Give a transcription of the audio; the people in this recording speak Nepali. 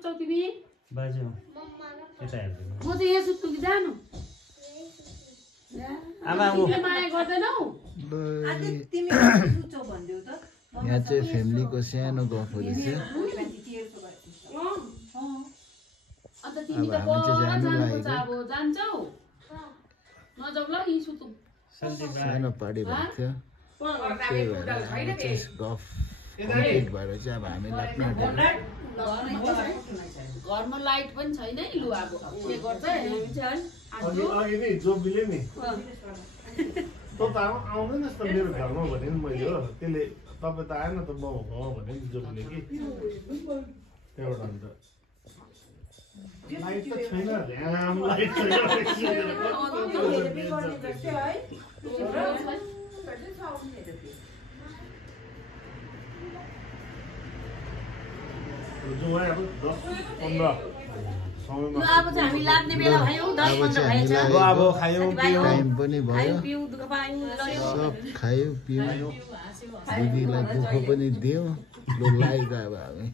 सुत्छौ तिमी बाजे केटा हेर्दैन म चाहिँ यहाँ सुत्छु कि जानु आमा माया गर्दैनौ यहाँ चाहिँ फ्यामिलीको सानो गफहरू छ अन्त तिमी त जानुपर्छ अब जान्छौ नजाउ ल यी सुतौ सानो पार्टी भएको थियो त्यही भएर गफ कम्प्लिट भएर चाहिँ अब हामी लाग्न घरमा लाइट पनि छैन है लु अब के गर्छ अघि नै जोबीले नि त आउँदैन जस्तो मेरो घरमा भने नि मैले हो त्यसले तपाईँ त आएन त म भने नि जोबीले कि त्यहाँबाट अन्त लाइट त छैन ध्यान लाइट छैन जो अब 10-15 अब चाहिँ हामी लाग्ने बेला भयो 10-15 भएछ अब खायौ टाइम पनि भयो पिउ दुःख पानी सब खायो पियो दिदीलाई दुःख पनि दियो ल लाइक अब हामी